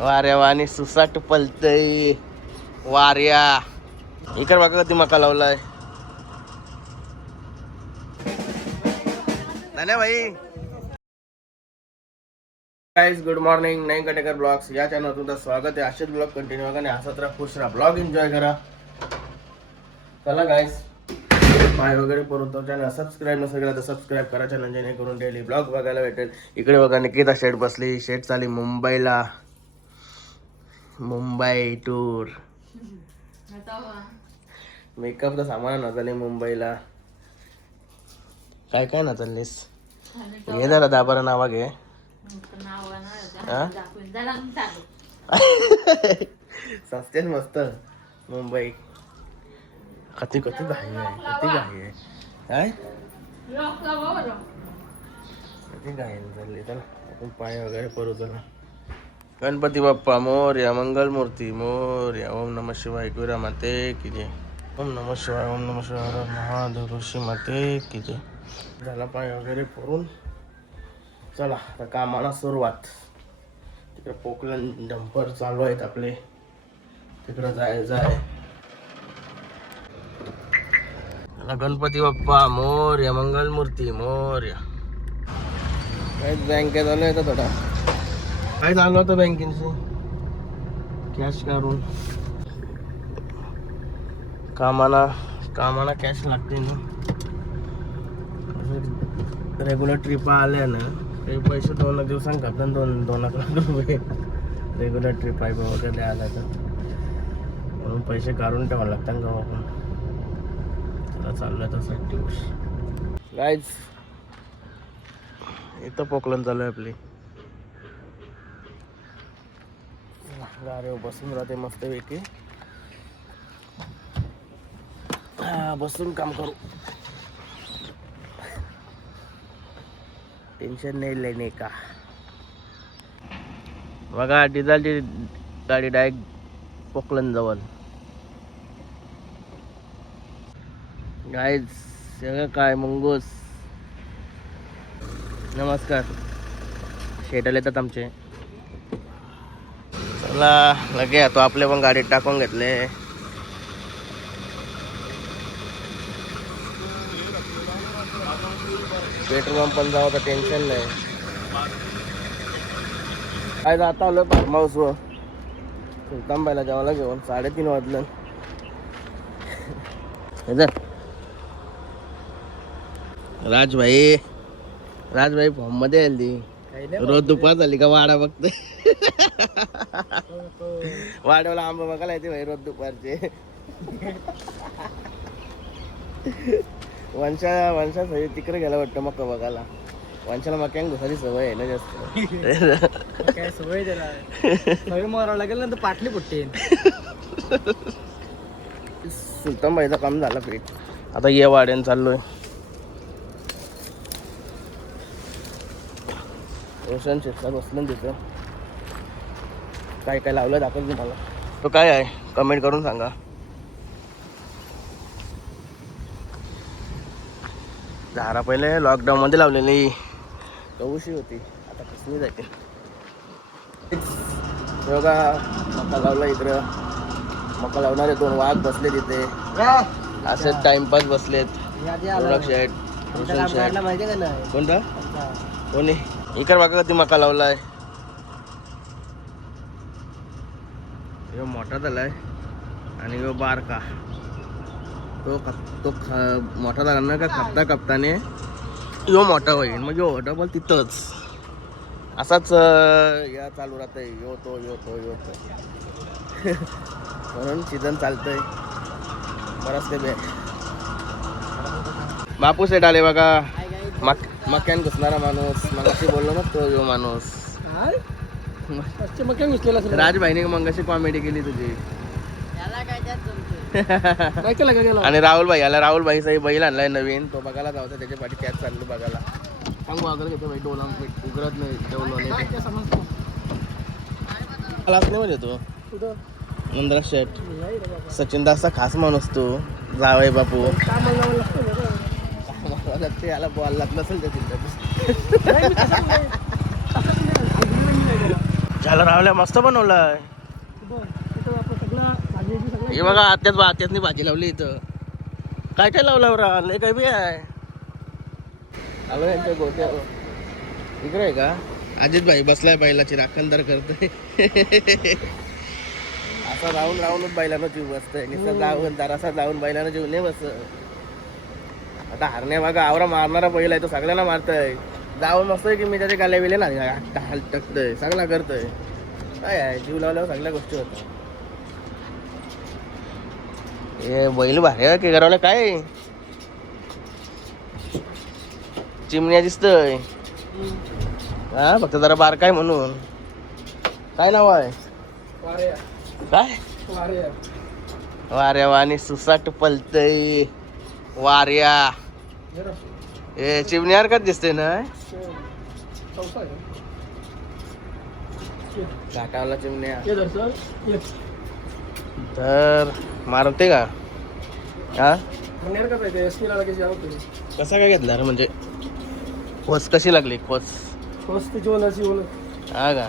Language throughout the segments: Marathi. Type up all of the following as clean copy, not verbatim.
वाऱ्यावानी सुसाट पलतय वाऱ्या. इकडे बघा कधी मका लावलाय धन्या भाई. Guys good morning. नईन कटेकर ब्लॉग्स या चॅनल तुमचं स्वागत आहे. असेच ब्लॉग कंटिन्यू करा आणि हसत राहा, खुश राहा, ब्लॉग एन्जॉय करा. चला गाइस, पाय वगैरे परत चॅनल सबस्क्राईब नसेल केला तर सबस्क्राईब करा चॅनल, जेणेकरून डेली ब्लॉग बघायला भेटेल. इकडे बघा निकिता शेट बसली. शेट चाली मुंबईला, मुंबई टूर. मेकअपचं सामान ना चालले मुंबईला. काय काय ना चाललीस? घे जरा दाबारा नावा घे. सस्तेच मस्त मुंबई. कधी कधी घाई आहे, कधी घाई आहे काय कधी घाई चालली. चला आपण पाय वगैरे करू. चला. गणपती बाप्पा मोरया, मंगलमूर्ती मोरया. ओम नमः शिवाय गुरा माते की जय. ओम नमः शिवाय, ओम नमः शिवाय, हर हर महादेव ऋषी माते की जय. झाला पाय वगैरे करून. चला आता कामाला सुरुवात. तिकडे पोकलन डंपर चालू आहेत आपले, तिकडे जायचं आहे. गणपती बाप्पा मोरया, मंगलमूर्ती मोरया. काहीच बँकेत आलो आहे थोडा. काय चालू होतं बँकेची कॅश काढून. कामाला कॅश लागते ना. रेग्युलर ट्रिपा आल्या ना काही पैसे 2 दिवसांनी खातात. 2 लाख रुपये रेग्युलर ट्रिप आहे वगैरे आला तर, म्हणून पैसे काढून ठेवावं लागतात गाव. आपण त्याला चाललं आहे तसं दिवस. गाईज इथं पोकलन चालू आहे आपली. गाडीवर बसून राहते मस्त पैकी. बसून काम करू, टेन्शन नाही लेने का. बघा डिझेलची गाडी डायरेक्ट पोकलन जवळ. गाईज सगळं काय मंगूस. नमस्कार. शेटाला येतात आमचे. चला लगे तो आपले पण गाडीत टाकून घेतले. पेट्रोल पंप पण जावं तर टेन्शन नाही. काय जाता आलं फार्म हाऊस वर सुलतानबाईला जेवायला घेऊन. 3:30 वाजलं. राजभाई फॉर्म मध्ये आली. रोज दुपार झाली का वाडा बघते. वाड्याला आंबा बघायला येते भाई रोज दुपारचे. वंशा तिकडे गेला वाटतं मका बघायला. वंशाला मक्यान घुसायची सवय आहे ना जास्त. काय सवय त्याला सवय मारावं लागेल ना तर पाटली पुट्टी. सुलतानबाईचं काम झालं पीठ. आता ये वाड्यान चाललोय. रोशन शेतकरी बसलं तिथं. काय काय लावलं दाखवलं तुम्हाला. तो काय आहे कमेंट करून सांगा. झाडा पहिले लॉकडाऊन मध्ये लावलेली कवशी होती, आता कसली जाते. बघा मका लावला इकडं. मका लावणारे 2 वाघ बसले तिथे. असेच टाइमपास बसलेत. शेट रोशन शेट कोणता कोणी. इकडे बघा कधी मका लावलाय. ह्यो मोठा झालाय आणि ह्यो बारका. तो मोठा झाला ना का कपताने यो मोठा होईल. मग यो डबल तिथंच असाच या चालू राहतंय. यो तो म्हणून सीझन चालतंय बराच ते. बापू सेट आले बघा. मक्यान घुसणारा माणूस. मगाशी बोललो ना तो यो माणूस. मक्यान घुसलेला राजभाईने मगाशी कॉमेडी केली तुझी. गेलो. आणि राहुल भाई साहेब बैल आणलाय नवीन. तो बघायला जायचा. त्याच्या पाठी कॅच चाललो बघायला. सांगू वगैरे घेतो भाई. डोला उघडत नाही जेवलो नाही म्हणजे तो मंद्रा शेट. सचिन दासचा खास माणूस तो. जावय बापू याला बॉल लागत नसेल. झालं रावल्या मस्त बनवलाय. हे बघा आत्यातनी भाजी लावली इथं. काय काय लावलं रा लय काय बी आहे. आलो यांच्या गोट्यावर इकडे आहे का अजित भाई बसलाय बैलाची राखणदार करतोय. असा राहून राहूनच बैलानं जीव बसतोय. नुसतं जाऊन जरासा जाऊन बैलानं जीव नाही बसत. आता हरण्या बघा आवरा मारणारा बैल आहे तो सगळ्यांना मारतोय. जाऊन नसतोय की मी त्याचे गाले बिले ना टाकतोय सगळा करतोय. काय आहे जीव लावल्यावर सगळ्या गोष्टी होतात. हे बैल भारी आहे की घराला काय चिमण्या दिसतय. हा फक्त जरा बार काय म्हणून. काय नाव आहे काय वाऱ्या वाणी सुसाट पलतय वाऱ्या. हे चिमण्यावर का दिसते ना घाटावला चिमण्या तर मारते का. हा कसा काय घेतला रे म्हणजे खोस कशी लागली खोस. हा का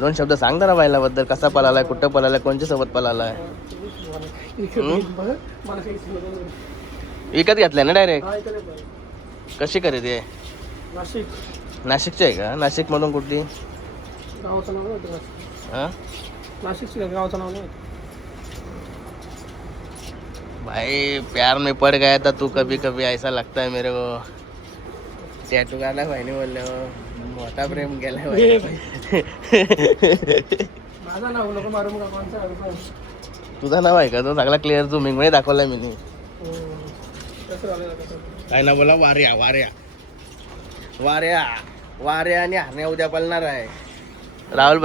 2 शब्द सांग जरा बैलाबद्दल. कसा पळालाय कुठं पळालाय कोणच्या सोबत पळालाय. विकत घेतलाय ना डायरेक्ट. कशी खरेदी आहे. नाशिकची आहे का. नाशिक मधून कुठली हा गावाचं नाव नाही. भाई प्यार में पड़ गया था तू कभी कभी ऐसा लगता है मेरे को. टॅटू काढला भाईने बोलले मोठा प्रेम केलाय भाई. माझं नाव नको मारू मग कोणचा. तुझा नाव आहे का तो सगळा क्लिअर झुमिंग मध्ये दाखवलाय मी. काय ना बोला वाऱ्या वाऱ्या वाऱ्या वाऱ्या आणि हरण्या उद्या पळणार आहे. राहुल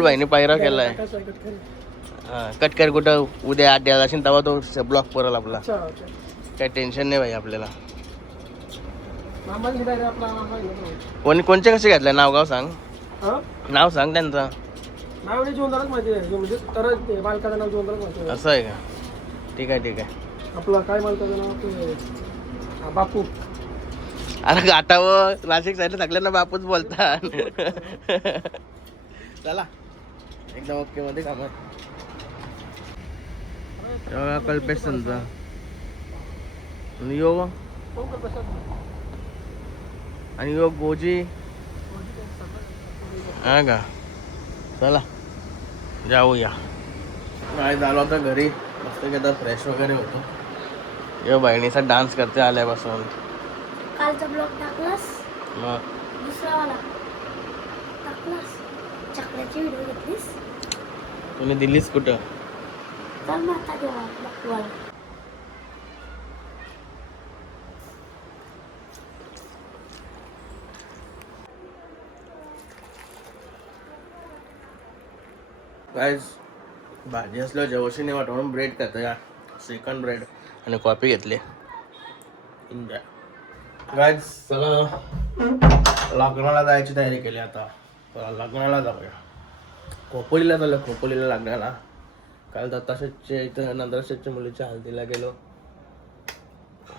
भाईने पायरा केलाय. हा कटकर कुठं उद्या 8 दिवस असेल तेव्हा तो ब्लॉक पडेल आपला. काय टेन्शन नाही भाई आपल्याला. कोणी कोणचे कसे घेतले नाव गाव सांग. नाव सांग त्यांचं. नाव जीवनदारच माहिती आहे म्हणजे तर मालकाचं नाव जीवनदारच माहिती आहे. असं आहे का. ठीक आहे ठीक आहे. आपलं काय मालकाचं नाव बापू. अरे घाटावर नाशिक साईडला सगळ्यांना बापूच बोलतात. चला एकदम ओके मध्ये काम आहे. कल्पेश संचा योग आणि योग गोजी. हा का चला जाऊया. काय झालं होतं घरी मस्त की फ्रेश वगैरे होतो. यो बहिणीचा डान्स करते आल्यापासून. कालचा ब्लॉग टाकलास मग दुसरावाला टाकलास. चकल्याची व्हिडिओ घेतलीस. तुम्ही दिल्लीच कुठं. चल माता देवा. गाईज भाजी असल्यावर जेवशी नाही वाटत म्हणून ब्रेड खातो या. सेकंड ब्रेड आणि कॉफी घेतली. Enjoy guys. चला लग्नाला जायची तयारी केली आता. लग्नाला जाऊया. खोपोलीला चाललं. खोपोलीला लग्नाला. काल दत्ताशेठच्या इथं नंदराशेठच्या मुलीच्या हल्दीला गेलो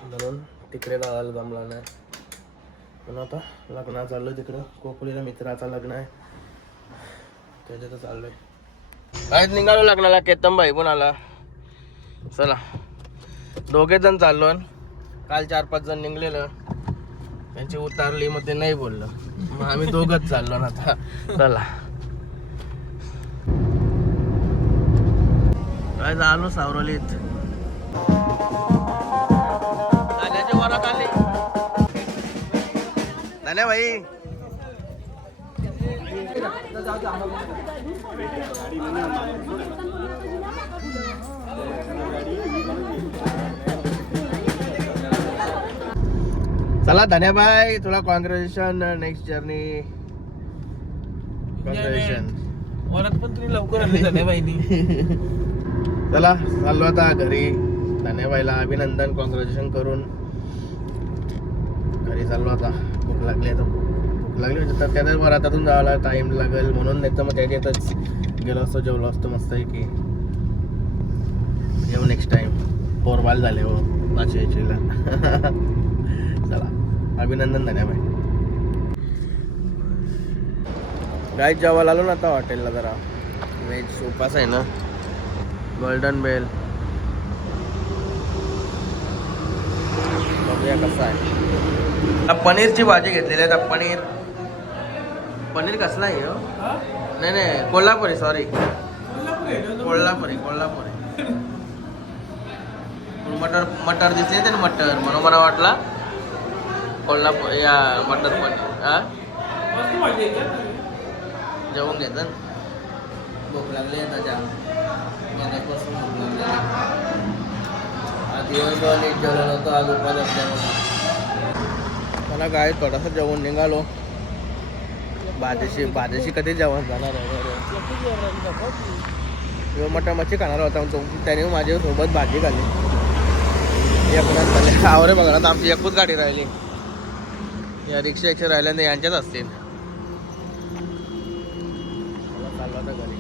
म्हणून तिकडे जायला जमला नाही. म्हणून आता लग्नाला चाललोय तिकडं. खोपोलीला मित्राचं लग्न आहे त्याच्यात चाललोय. काय निघालो लग्नाला. केतन भाई पण आला. चला 2 जण चाललो. काल 4-5 जण निघलेलं त्यांची उतारली मग ते नाही बोललं मग आम्ही 2घच चाललो ना आता. चला काय झालो सावरलीत. दाण्याची वरात आली. दाण्या भाई चला धन्यबाई तुला कॉंग्रॅच्युलेशन नेक्स्ट जर्नी. कॉंग्रॅच्युलेशन. वरात पण तुम्ही लवकर आले धन्यबाईनी. चला चाललो आता घरी. धन्यबाईला अभिनंदन कॉंग्रॅच्युलेशन करून घरी चाललो आता. भूक लागली आता. भूक लागली तर त्याच्याच वरातातून जायला टाइम लागेल म्हणून नाही तर मग त्याच्यातच गेलो असतो जेवलो असतो मस्त आहे की. येऊ नेक्स्ट टाइम. पोरबाल झाले हो चला अभिनंदन धन्यवाद. गाईत जेवायला आलो ना आता हॉटेलला जरा व्हेज उपास आहे ना गोल्डन बेल बघूया कसं आहे. आता पनीरची भाजी घेतलेली आहे. आता पनीर कसला आहे हो? नाही कोल्हापुरी सॉरी कोल्हापुरी मटर दिसले ना मटर म्हणून मला वाटला कोल्हापूर या मटर पनीर. हा जेवून घेतात भूक लागली आहे त्याच्या मगापासून भूक लागली. दिवसभर नीट जेवलं नव्हतं आज उपास असल्यामुळे मला काय थोडासा जेवण निघालो. भाज्याशी कधी जेवण जाणार आहे. मटण मच्छी खाणार होता तो त्याने माझ्यासोबत भाजी खाल्ली. एकच झाले आवरे बघा ना आमची एकूच गाडी राहिली. या रिक्षा राहिल्या यांच्याच असतील. चाललो आता घरी.